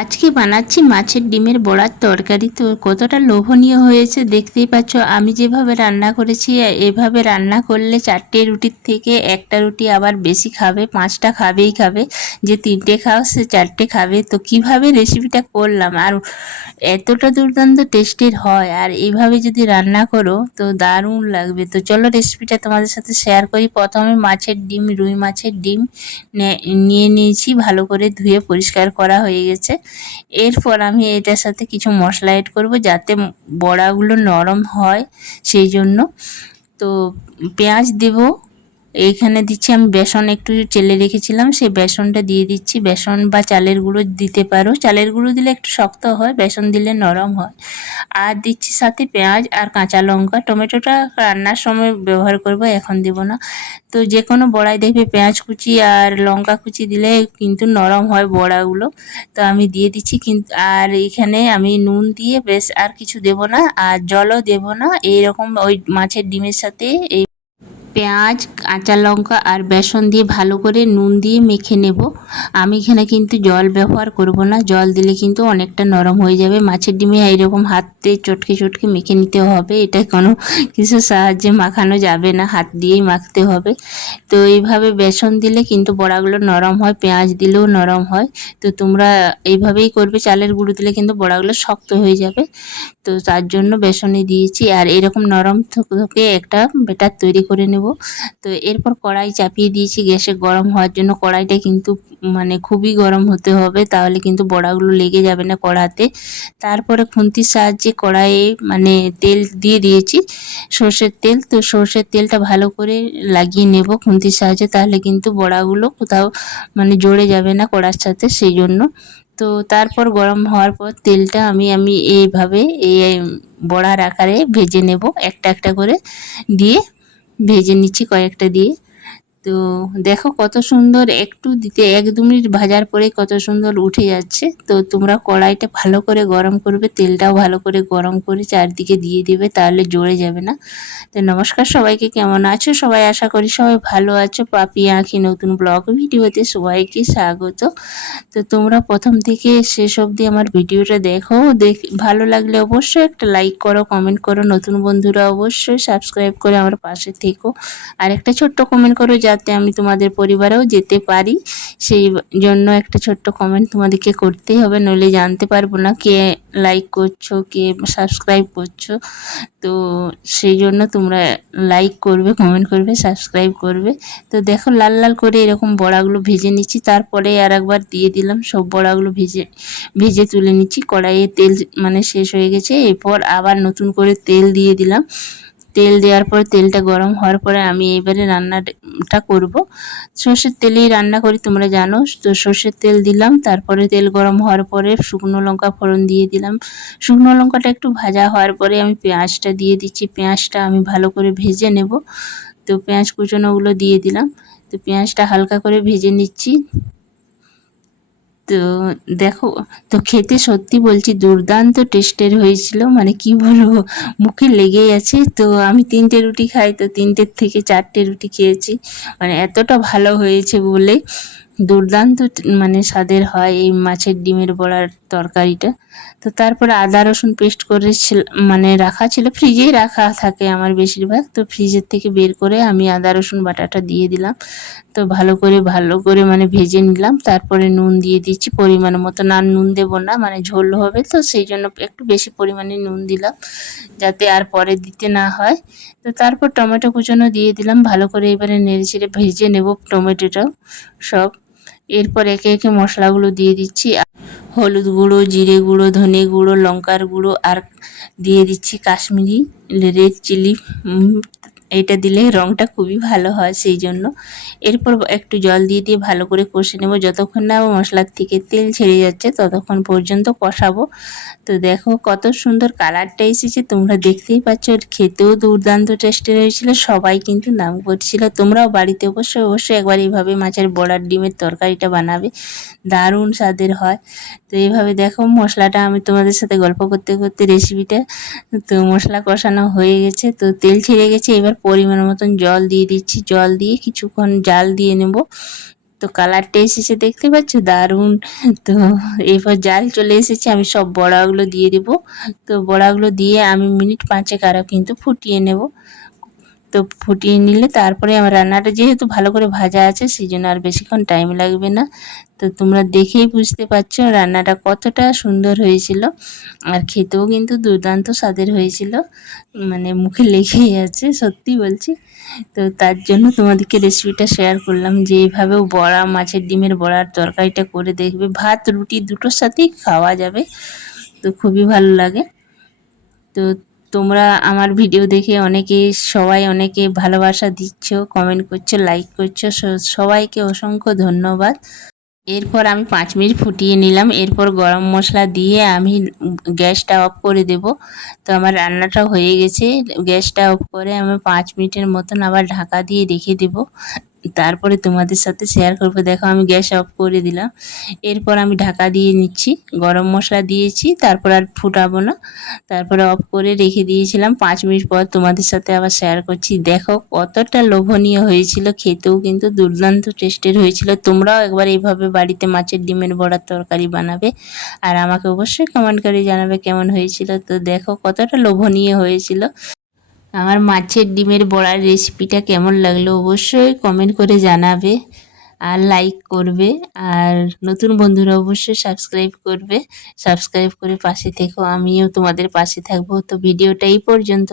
আজকে বানাচ্ছি মাছের ডিমের বড়ার তরকারি। তো কতটা লোভনীয় হয়েছে দেখতেই পাচ্ছ। আমি যেভাবে রান্না করেছি এভাবে রান্না করলে 4টে রুটির থেকে একটা রুটি আবার বেশি খাবে, 5টা খাবেই খাবে। যে 3টে খাও সে 4টে খাবে। তো কিভাবে রেসিপিটা করলাম আর এতটা দুর্দান্ত টেস্টের হয়, আর এইভাবে যদি রান্না করো তো দারুণ লাগবে। তো চলো রেসিপিটা তোমাদের সাথে শেয়ার করি। প্রথমে মাছের ডিম, রুই মাছের ডিম নিয়ে নিয়েছি, ভালো করে ধুয়ে পরিষ্কার করা হয়ে গেছে। এরপর আমি এটার সাথে কিছু মশলা এড করব যাতে বড়াগুলো নরম হয়, সেই জন্য। তো পেঁয়াজ দেব, এইখানে দিচ্ছি আমি বেসন একটু চেলে রেখেছিলাম, সেই বেসনটা দিয়ে দিচ্ছি। বেসন বা চালের গুঁড়ো দিতে পারো, চালের গুঁড়ো দিলে একটু শক্ত হয়, বেসন দিলে নরম হয়। আর দিচ্ছি সাথে পেঁয়াজ আর কাঁচা লঙ্কা। টমেটোটা রান্নার সময় ব্যবহার করব, এখন দেব না। তো যে কোনো বড়াই দেখবে পেঁয়াজ কুচি আর লঙ্কা কুচি দিলে কিন্তু নরম হয় বড়াগুলো। তো আমি দিয়ে দিচ্ছি কিন্তু, আর এখানে আমি নুন দিয়ে বেশ আর কিছু দেব না, আর জলও দেব না। এইরকম ওই মাছের ডিমের সাথে এই পেঁয়াজ, কাঁচা লঙ্কা আর বেসন দিয়ে ভালো করে নুন দিয়ে মেখে নেব। আমি এখানে কিন্তু জল ব্যবহার করব না, জল দিলে কিন্তু অনেকটা নরম হয়ে যাবে। মাছের ডিমে এইরকম হাতে চটকে চটকে মেখে নিতে হবে, এটা কোনো কিছুর সাহায্যে মাখানো যাবে না, হাত দিয়েই মাখতে হবে। তো এইভাবে বেসন দিলে কিন্তু বড়াগুলো নরম হয়, পেঁয়াজ দিলেও নরম হয়। তো তোমরা এইভাবেই করবে, চালের গুঁড়ো দিলে কিন্তু বড়াগুলো শক্ত হয়ে যাবে। তো তার জন্য বেসনে দিয়েছি, আর এরকম নরম থকে একটা ব্যাটার তৈরি করে নেব। তো এরপর কড়াই চাপিয়ে দিয়েছি গ্যাসে গরম হওয়ার জন্য। কড়াইটা কিন্তু মানে খুবই গরম হতে হবে, তাহলে কিন্তু বড়াগুলো লেগে যাবে না কড়াতে। তারপরে খুন্তির সাহায্যে কড়াইয়ে মানে তেল দিয়ে দিয়েছি, সর্ষের তেল। তো সর্ষের তেলটা ভালো করে লাগিয়ে নেব খুন্তির সাহায্যে, তাহলে কিন্তু বড়াগুলো কোথাও মানে জড়ে যাবে না কড়ার সাথে, সেই জন্য। তো তারপর গরম হওয়ার পর তেলটা আমি এইভাবে এই বড়ার আকারে ভেজে নেব, একটা একটা করে দিয়ে ভেজে নিচ্ছি, কয়েকটা দিয়ে। তো দেখো কত সুন্দর, একটু দিতে 1-2 মিনিট ভাজার পরে কত সুন্দর উঠে যাচ্ছে। তো তোমরা কড়াইটা ভালো করে গরম করবে, তেলটাও ভালো করে গরম করে চারদিকে দিয়ে দেবে, তাহলে জড়ে যাবে না। তো নমস্কার সবাইকে, কেমন আছো সবাই? আশা করি সবাই ভালো আছো। পাপি আঁখি নতুন ব্লগ ভিডিওতে সবাইকে স্বাগত। তো তোমরা প্রথম থেকে শেষ অবধি আমার ভিডিওটা দেখো, ভালো লাগলে অবশ্যই একটা লাইক করো, কমেন্ট করো। নতুন বন্ধুরা অবশ্যই সাবস্ক্রাইব করে আমার পাশে থেকো, আর একটা ছোট্ট কমেন্ট করো যাতে আমি তোমাদের পরিবারেও যেতে পারি। সেই জন্য একটা ছোট্ট কমেন্ট তোমাদেরকে করতেই হবে, নইলে জানতে পারবো না কে লাইক করছো, কে সাবস্ক্রাইব করছো। তো সেই জন্য তোমরা লাইক করবে, কমেন্ট করবে, সাবস্ক্রাইব করবে। তো দেখো লাল লাল করে এরকম বড়াগুলো ভেজে নিচ্ছি, তারপরে আর একবার দিয়ে দিলাম, সব বড়াগুলো ভেজে ভেজে তুলে নিচ্ছি। কড়াইয়ে তেল মানে শেষ হয়ে গেছে, এরপর আবার নতুন করে তেল দিয়ে দিলাম। তেল দেওয়ার পর তেলটা গরম হওয়ার পরে আমি এবারে রান্নাটা করব। সর্ষের তেলেই রান্না করি তোমরা জানো। তো সর্ষের তেল দিলাম, তারপরে তেল গরম হওয়ার পরে শুকনো লঙ্কা ফোড়ন দিয়ে দিলাম। শুকনো লঙ্কাটা একটু ভাজা হওয়ার পরে আমি পেঁয়াজটা দিয়ে দিচ্ছি, পেঁয়াজটা আমি ভালো করে ভেজে নেব। তো পেঁয়াজ কুচনোগুলো দিয়ে দিলাম, তো পেঁয়াজটা হালকা করে ভেজে নিচ্ছি। তো দেখো, তো খেতে সত্যি বলছি দুর্দান্ত টেস্টের হয়েছিল, মানে কি বলবো, মুখে লেগেই আছে। তো আমি 3টে রুটি খাই, তো 3টের থেকে 4টে রুটি খেয়েছি, মানে এতটা ভালো হয়েছে বলে। দুর্দান্ত মানে স্বাদের হয় এই মাছের ডিমের বড়ার তরকারিটা। তো তারপরে আদা রসুন পেস্ট করে মানে রাখা ছিল, ফ্রিজেই রাখা থাকে আমার বেশিরভাগ। তো ফ্রিজের থেকে বের করে আমি আদা রসুন বাটাটা দিয়ে দিলাম। তো ভালো করে মানে ভেজে নিলাম। তারপরে নুন দিয়ে দিচ্ছি পরিমাণ মতন, আর নুন দেবো না, মানে ঝোল হবে তো সেই জন্য একটু বেশি পরিমাণে নুন দিলাম, যাতে আর পরে দিতে না হয়। তো তারপর টমেটো কুচানো দিয়ে দিলাম, ভালো করে এবারে নেড়েচেড়ে ভেজে নেব টমেটোটাও সব। এরপর একে একে মশলাগুলো দিয়ে দিচ্ছি, হলুদ গুঁড়ো, জিরে গুঁড়ো, ধনে গুঁড়ো, লঙ্কার গুঁড়ো, আর দিয়ে দিচ্ছি কাশ্মীরি রেড চিলি। এটা দিলে রঙটা খুবই ভালো হয়, সেই জন্য। এরপর একটু জল দিয়ে দিয়ে ভালো করে কষে নেব, যতক্ষণ না মশলার থেকে তেল ছেড়ে যাচ্ছে ততক্ষণ পর্যন্ত কষাবো। তো দেখো কত সুন্দর কালারটা এসেছে, তোমরা দেখতেই পাচ্ছ। খেতেও দুর্দান্ত টেস্টের হয়েছিল, সবাই কিন্তু নাম করছিল। তোমরাও বাড়িতে অবশ্যই অবশ্যই একবার এইভাবে মাছের বড়ার ডিমের তরকারিটা বানাবে, দারুণ স্বাদের হয়। তো এইভাবে দেখো মশলাটা, আমি তোমাদের সাথে গল্প করতে করতে রেসিপিটা, তো মশলা কষানো হয়ে গেছে, তো তেল ছেড়ে গেছে। এবার পরিমাণ মতন জল দিয়ে দিচ্ছি, জল দিয়ে কিছুক্ষণ জাল দিয়ে নেব। তো কালারটা এসেছে দেখতে পাচ্ছ, দারুণ। তো এরপর জাল চলে এসেছে, আমি সব বড়াগুলো দিয়ে দেবো। তো বড়াগুলো দিয়ে আমি মিনিট 5 আরও কিন্তু ফুটিয়ে নেব। তো ফুটিয়ে নিলে তারপরে আমার রান্নাটা যেহেতু ভালো করে ভাজা আছে, সেই জন্য আর বেশিক্ষণ টাইম লাগবে না। তো তোমরা দেখেই বুঝতে পারছো রান্নাটা কতটা সুন্দর হয়েছিল, আর খেতেও কিন্তু দুর্দান্ত স্বাদের হয়েছিল, মানে মুখে লেগেই আছে, সত্যি বলছি। তো তার জন্য তোমাদেরকে রেসিপিটা শেয়ার করলাম যে এইভাবেও বড়া, মাছের ডিমের বড়ার তরকারিটা করে দেখবে, ভাত রুটি দুটোর সাথেই খাওয়া যাবে। তো খুবই ভালো লাগে। তো তোমরা আমার ভিডিও দেখে সবাই অনেকে ভালোবাসা দিচ্ছ, কমেন্ট করছো, লাইক করছো, সবাইকে অসংখ্য ধন্যবাদ। এরপর আমি 5 মিনিট ফুটিয়ে নিলাম। এরপর গরম মশলা দিয়ে আমি গ্যাসটা অফ করে দেব। তো আমার রান্নাটা হয়ে গেছে। গ্যাসটা অফ করে আমি 5 মিনিটের মতন আবার ঢাকা দিয়ে রেখে দেব। তারপরে তোমাদের সাথে শেয়ার করবো। দেখো আমি গ্যাস অফ করে দিলাম। এরপর আমি ঢাকা দিয়ে নিচ্ছি, গরম মশলা দিয়েছি, তারপর আর ফুটাবো না। তারপরে অফ করে রেখে দিয়েছিলাম। 5 মিনিট পর তোমাদের সাথে আবার শেয়ার করছি। দেখো কতটা লোভনীয় হয়েছিল, খেতেও কিন্তু দুর্দান্ত টেস্টের হয়েছিল। তোমরাও একবার এইভাবে বাড়িতে মাছের ডিমের বড়ার তরকারি বানাবে, আর আমাকে অবশ্যই কমেন্ট করে জানাবে কেমন হয়েছিল। তো দেখো কতটা লোভনীয় হয়েছিল। আমার মাছের ডিমের বড়ার রেসিপিটা কেমন লাগলো অবশ্যই কমেন্ট করে জানাবে, আর লাইক করবে, আর নতুন বন্ধুরা অবশ্যই সাবস্ক্রাইব করবে। সাবস্ক্রাইব করে পাশে থেকো, আমিও তোমাদের পাশে থাকবো। তো ভিডিওটা এই পর্যন্ত।